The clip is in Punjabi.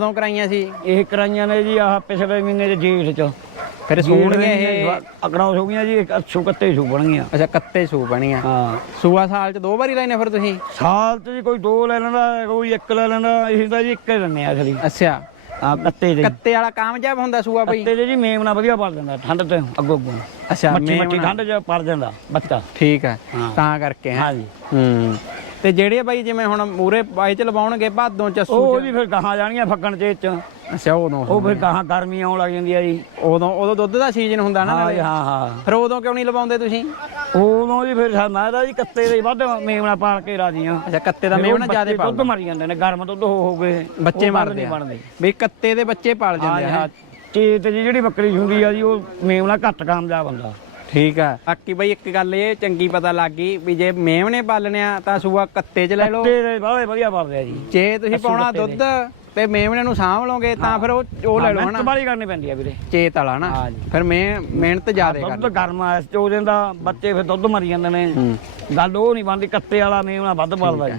ਕਦੋਂ ਕਰਾਈਆਂ ਸੀ? ਇਹ ਕਰਾਈਆਂ ਨੇ ਜੀ ਆਹ ਪਿਛਲੇ ਮਹੀਨੇ ਦੇ ਜੇਠ ਚ। ਫਿਰ ਸੂਣਗੇ ਇਹ? ਅਗੜਾ ਹੋ ਗਈਆਂ ਜੀ ਇੱਕ ਅੱਛੂ ਕੱਤੇ ਸੂ ਬਣਗੀਆਂ। ਅੱਛਾ ਕੱਤੇ ਸੂ ਬਣੀਆਂ ਹਾਂ। ਸੂਆ ਸਾਲ ਚ ਦੋ ਵਾਰੀ ਲੈਣੇ ਫਿਰ ਤੁਸੀਂ? ਸਾਲ ਚ ਜੀ ਕੋਈ ਦੋ ਲੈ ਲੈਂਦਾ ਕੋਈ ਇੱਕ ਲੈ ਲੈਂਦਾ ਅਸੀਂ ਤਾਂ ਜੀ ਇੱਕ ਹੀ ਲੈਂਦੇ ਆ ਅਸਲੀ। ਅੱਛਾ। ਆ ਕੱਤੇ ਦੇ ਕੱਤੇ ਵਾਲਾ ਕਾਮਯਾਬ ਹੁੰਦਾ ਸੂਆ ਬਈ? ਕੱਤੇ ਦੇ ਜੀ ਮੇਮਣਾ ਵਧੀਆ ਪੜ ਜਾਂਦਾ ਠੰਡ ਤੇ ਅੱਗੋਂ ਅੱਗੋਂ। ਅੱਛਾ ਮੱਛੀ। ਠੰਡ ਚ ਪੜ ਜਾਂਦਾ ਬੱਚਾ। ਠੀਕ ਹੈ। ਤਾਂ ਕਰਕੇ ਹਾਂ। ਜੀ ਹੂੰ। ਤੇ ਜਿਹੜੇ ਬਾਈ ਜਿਵੇਂ ਹੁਣ ਮੂਰੇ ਬਾਈ ਚ ਲਵਾਉਣਗੇ ਭਾਦੋਂ ਚ ਉਹ ਸੂ ਜੀ ਫਿਰ ਗਾਹਾਂ ਜਾਣੀਆਂ ਫੱਕਣ ਚ ਚ। ਅੱਛਾ ਉਦੋਂ ਉਹ ਫਿਰ ਗਾਹਾਂ ਗਰਮੀ ਆਉਣ ਲੱਗ ਜਾਂਦੀ ਆ ਜੀ। ਉਦੋਂ ਉਦੋਂ ਦੁੱਧ ਦਾ ਸੀਜ਼ਨ ਹੁੰਦਾ ਨਾ ਹਾਂ ਹਾਂ ਹਾਂ। ਫਿਰ ਉਦੋਂ ਕਿਉਂ ਨਹੀਂ ਲਵਾਉਂਦੇ ਤੁਸੀਂ? ਉਦੋਂ ਜੀ ਫਿਰ ਮੈਂ ਤਾਂ ਜੀ ਕੱਤੇ ਦੇ ਵੱਧ ਮੇਮਣਾ ਪਾਲ ਕੇ ਰਾਜੀ ਆ। ਅੱਛਾ ਕੱਤੇ ਦਾ ਮੇਵਣਾ ਜ਼ਿਆਦਾ ਦੁੱਧ ਪਾਲਦੇ। ਮਰੀ ਜਾਂਦੇ ਨੇ ਗਰਮ ਦੁੱਧ ਹੋ ਹੋ ਗਏ ਬੱਚੇ ਉਹ ਮਾਰਦੇ ਵੀ ਕੱਤੇ ਦੇ ਬੱਚੇ ਪਾਲ ਜਾਂਦੇ ਆ ਹਾਂ ਚੇਤ ਜੀ ਜਿਹੜੀ ਬੱਕਰੀ ਹੁੰਦੀ ਆ ਜੀ ਉਹ ਮੇਮਣਾ ਘੱਟ ਕਾਮਯਾਬ ਹੁੰਦਾ। ਠੀਕ ਆ। ਬਾਕੀ ਬਈ ਇੱਕ ਗੱਲ ਇਹ ਚੰਗੀ ਪਤਾ ਲੱਗ ਗਈ ਵੀ ਜੇ ਮੇਵਣੇ ਪਾਲਣੇ ਆ ਤਾਂ ਸੂਆ ਕੱਤੇ 'ਚ ਲੈ ਲਓ। ਕੱਤੇ ਦੇ ਬਾਹਲੇ ਵਧੀਆ ਪਾਲਦੇ ਆ ਜੀ। ਜੇ ਤੁਸੀਂ ਪਾਉਣਾ ਦੁੱਧ ਤੇ ਮੇਵਣੇ ਨੂੰ ਸਾਂਭ ਲਓਗੇ ਤਾਂ ਫਿਰ ਉਹ ਉਹ ਲੈ ਲਓ ਹਨਾ। ਬਾਲੀ ਕਰਨੀ ਪੈਂਦੀ ਆ ਵੀਰੇ। ਚੇਤ ਵਾਲਾ ਨਾ ਹਾਂ ਜੀ। ਫਿਰ ਮੈਂ ਮਿਹਨਤ ਜ਼ਿਆਦਾ ਕਰ ਦੁੱਧ ਗਰਮ ਆ ਇਸ ਚ ਜਾਂਦਾ ਬੱਚੇ ਫਿਰ ਦੁੱਧ ਮਰੀ ਜਾਂਦੇ ਨੇ। ਗੱਲ ਉਹ ਨਹੀਂ ਬਣਦੀ ਕੱਤੇ ਵਾਲਾ ਮੇਮਣਾ ਵੱਧ ਪਾਲਦਾ ਜੀ।